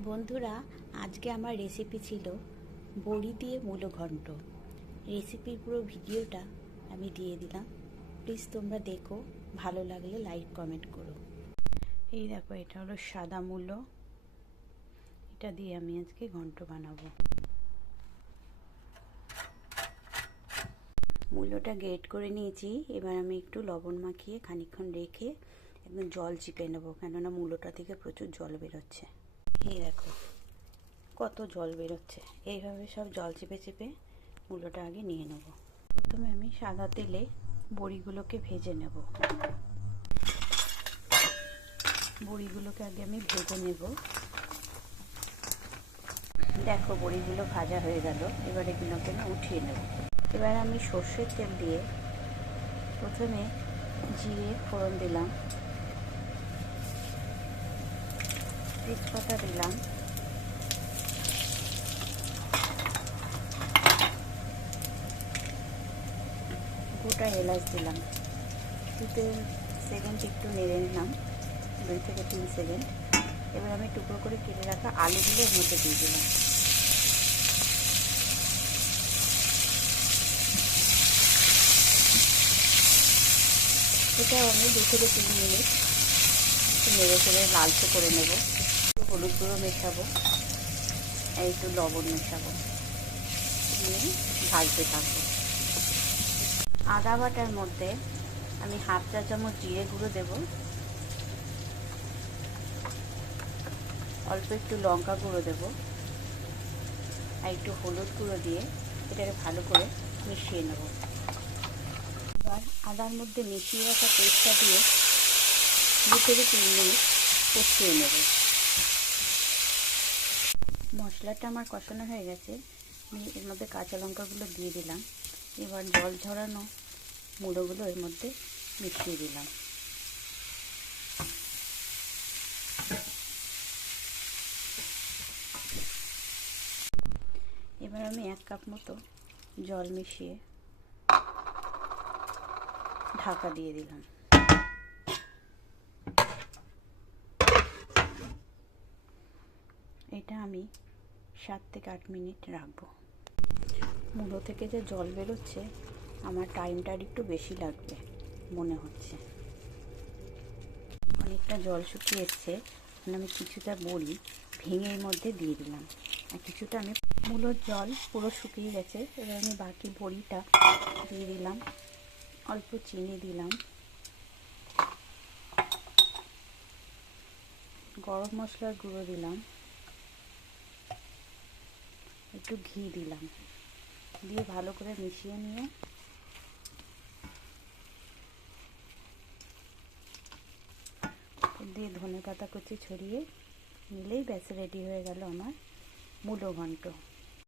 বন্ধুরা, আজকে আমার রেসিপি ছিল বড়ি দিয়ে মূলো ঘন্ট। রেসিপির পুরো ভিডিওটা আমি দিয়ে দিলাম। প্লিজ তোমরা দেখো, ভালো লাগলে লাইক কমেন্ট করো। এই দেখো, এটা হলো সাদা মূলো। এটা দিয়ে আমি আজকে ঘন্ট বানাবো। মূলোটা গ্রেট করে নিয়েছি। এবার আমি একটু লবণ মাখিয়ে খানিকক্ষণ রেখে একদম জল চিপে নেব, কেননা মূলোটা থেকে প্রচুর জল বেরোচ্ছে। এই দেখো, কত জল বেরোচ্ছে। এইভাবে সব জল চেপে চেপে মূলোটা আগে নিয়ে নেব। প্রথমে আমি সাদা তেলে বড়িগুলোকে ভেজে নেব। বড়িগুলোকে আগে আমি ভেজে নেব। দেখো, বড়িগুলো ভাজা হয়ে গেল। এবার এগুলোকে আমি উঠিয়ে নেব। এবার আমি সর্ষের তেল দিয়ে প্রথমে জিরে ফোড়ন দিলাম। তেজপাতা দিলাম। গোটা এলাচ দিলাম। দুটো সেকেন্ড একটু নেড়ে নিলাম। দুই থেকে তিন সেকেন্ড। এবার আমি টুকরো করে কেটে রাখা আলুগুলো এর মধ্যে দিয়ে দিলাম। এটাও আমি দু থেকে তিন মিনিট নেড়ে চেড়ে লালচে করে নেব। হলুদ গুঁড়ো মেশাবো, আর একটু লবণ মেশাবো। নিয়ে ভাজতে থাকব। আদা বাটার মধ্যে আমি হাফ চা চামচ জিরে গুঁড়ো দেব। অল্প একটু লঙ্কা গুঁড়ো দেব। আর একটু হলুদ গুঁড়ো দিয়ে এটাকে ভালো করে মিশিয়ে নেব। এবার আদার মধ্যে মিশিয়ে রাখা পেস্টটা দিয়ে দু থেকে তিন মিনিট কষিয়ে নেব। মশলাটা আমার কষানো হয়ে গেছে। আমি এর মধ্যে কাঁচা লঙ্কাগুলো দিয়ে দিলাম। এবার জল ঝরানো মুড়োগুলো এর মধ্যে মিশিয়ে দিলাম। এবার আমি এক কাপ মতো জল মিশিয়ে ঢাকা দিয়ে দিলাম। এটা আমি সাত থেকে আট মিনিট রাখব। মুড়ো থেকে যে জল বেরোচ্ছে, আমার টাইমটা একটু বেশি লাগবে, মনে হচ্ছে। অনেকটা জল শুকিয়ে এসছে আমি কিছুটা বড়ি ভেঙে এর মধ্যে দিয়ে দিলাম। আর কিছুটা আমি মূলোর জল পুরো শুকিয়ে গেছে, এবার আমি বাকি বড়িটা দিয়ে দিলাম, অল্প চিনি দিলাম। গরম মশলার গুঁড়ো দিলাম। একটু ঘি দিলাম। দিয়ে ভালো করে মিশিয়ে নিয়ে দিয়ে ধনে পাতা কুচি ছড়িয়ে নিলেই ব্যাস রেডি হয়ে গেল আমার মূলো ঘন্ট।